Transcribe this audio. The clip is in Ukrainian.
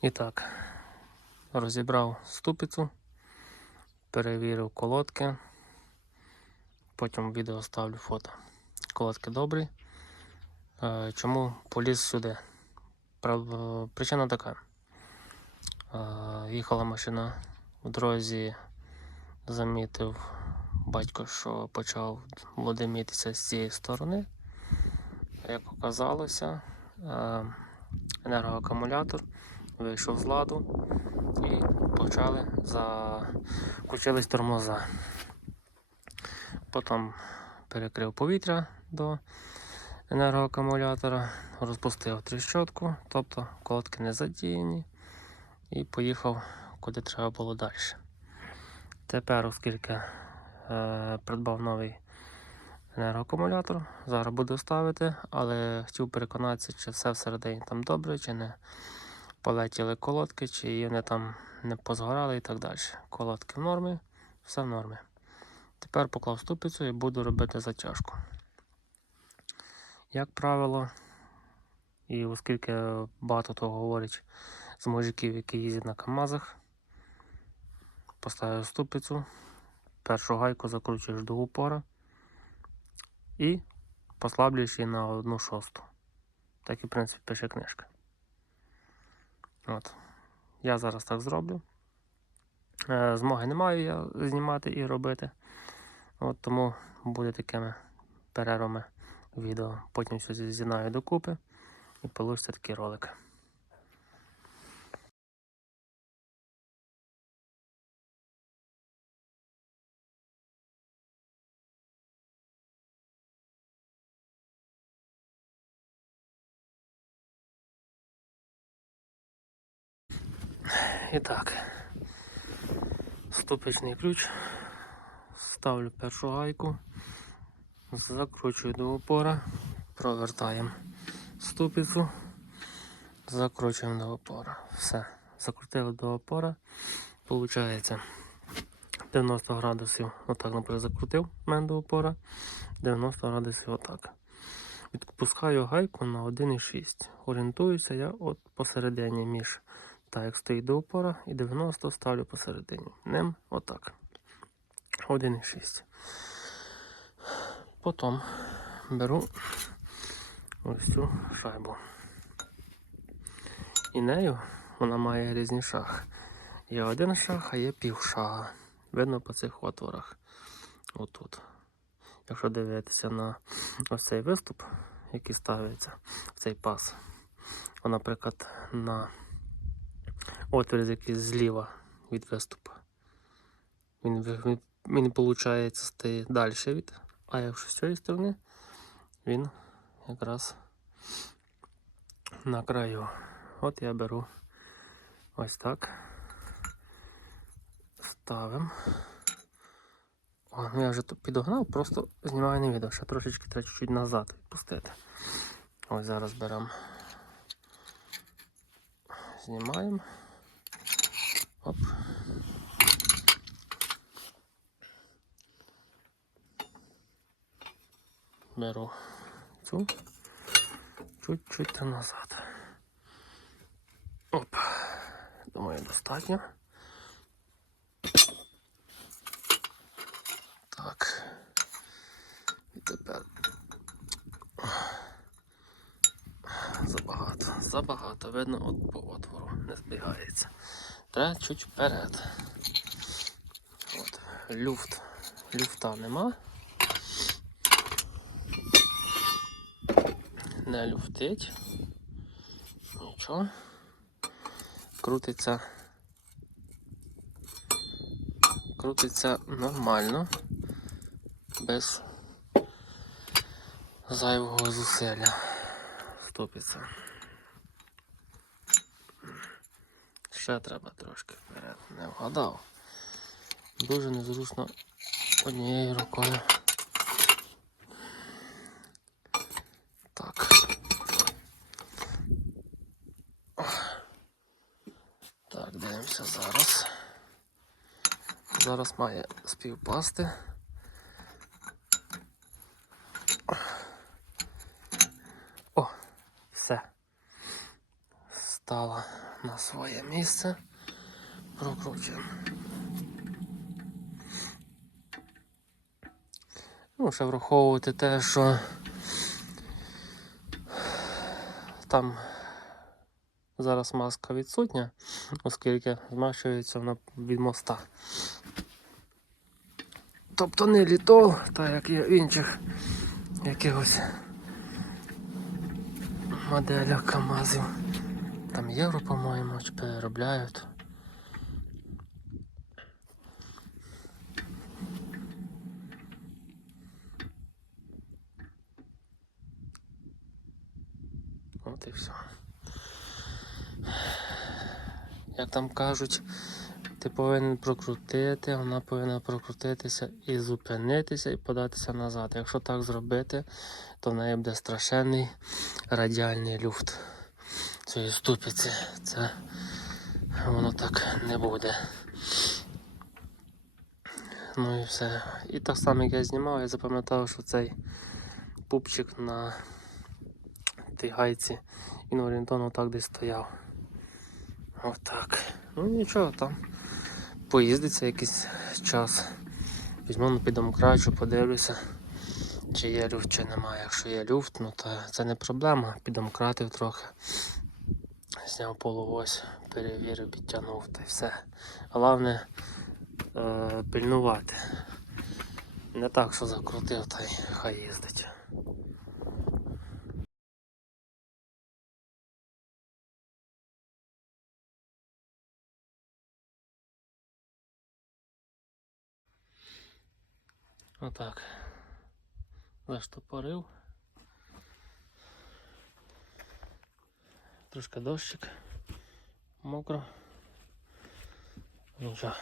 І так, розібрав ступицю, перевірив колодки, потім відео ставлю фото. Колодки добрі. Е, Чому поліз сюди? Причина така. Е, Їхала машина в дорозі, замітив батько, що почав лодимітися з цієї сторони. Як оказалося, е, енергоакумулятор вийшов з ладу і почали за... включились тормоза. Потім перекрив повітря до енергоакумулятора, розпустив тріщотку, тобто колодки не задіяні, і поїхав куди треба було далі. Тепер, оскільки е, придбав новий енергоакумулятор, зараз буду ставити, але хотів переконатися, чи все всередині там добре, чи не полетіли колодки, чи вони там не позгорали і так далі. Колодки в нормі, все в нормі. Тепер поклав ступицю і буду робити затяжку. Як правило, і оскільки багато того говорять з мужиків, які їздять на КАМАЗах, поставив ступицю, першу гайку закручуєш до упора і послаблюєш її на одну шосту. Так і, в принципі, пише книжка. От. Я зараз так зроблю. Е, Змоги не маю я знімати і робити. От тому буде такими перервами відео. Потім все з'єднаю докупи і вийде такий ролик. І так, ступичний ключ. Ставлю першу гайку, закручую до опора, провертаємо ступицю, закручуємо до опора. Все, закрутили до опора. Получається 90 градусів, отак, наприклад, закрутив мен до опора, 90 градусів отак. Відпускаю гайку на 1,6. Орієнтуюся я от посередині між так як стоїть до опора і 90 ставлю посередині. Ним отак. 1,6. Потім беру ось цю шайбу. І нею вона має різні шаг. Є один шаг, а є пів шага. Видно по цих отворах. Отут. Якщо дивитися на ось цей виступ, який ставиться в цей пас, наприклад, на отвір який зліва від виступу. Він, він, він виходить, стає далі від, а якщо з цієї сторони, він якраз на краю. От я беру ось так. Ставимо. О, ну я вже підогнав, просто знімаю на відео, ще трошечки треба чуть-чуть назад відпустити. Ось зараз беремо. Знімаємо. Оп. Беру цю чуть-чуть назад. Оп. Думаю, достатньо. Так. І тепер забагато, забагато. Видно, от по отвору не збігається. Треба чуть вперед. От, люфт. Люфта нема. Не люфтить. Нічого. Крутиться. Крутиться нормально. Без зайвого зусилля. Стопиться. Ще треба трошки вперед. Не вгадав. Дуже незручно однією рукою. Так. Так, дивимося зараз. Зараз має співпасти. О, все. Стало на своє місце. Прокручуємо. Ну, ще враховувати те, що там зараз маска відсутня, оскільки змащується вона від моста. Тобто не літол, так як є в інших якихось моделях КАМАЗів. Там євро, по-моєму, переробляють. От і все. Як там кажуть, ти повинен прокрутити, вона повинна прокрутитися і зупинитися і податися назад. Якщо так зробити, то в неї буде страшенний радіальний люфт цієї ступиці. Це воно так не буде. Ну і все. І так само, як я знімав, я запам'ятав, що цей пупчик на тій гайці інваріантону так десь стояв. Отак. Ну нічого там. Поїздиться якийсь час. Візьму на підомкрачу, подивлюся, чи є люфт, чи немає. Якщо є люфт, ну то це не проблема. Підомкратив трохи. Зняв полуось, перевірив, підтягнув та й все. Головне е, пильнувати. Не так, що закрутив, та й хай їздить. Отак. Заштопорив. Трошки дощик. Мокро. Нічого.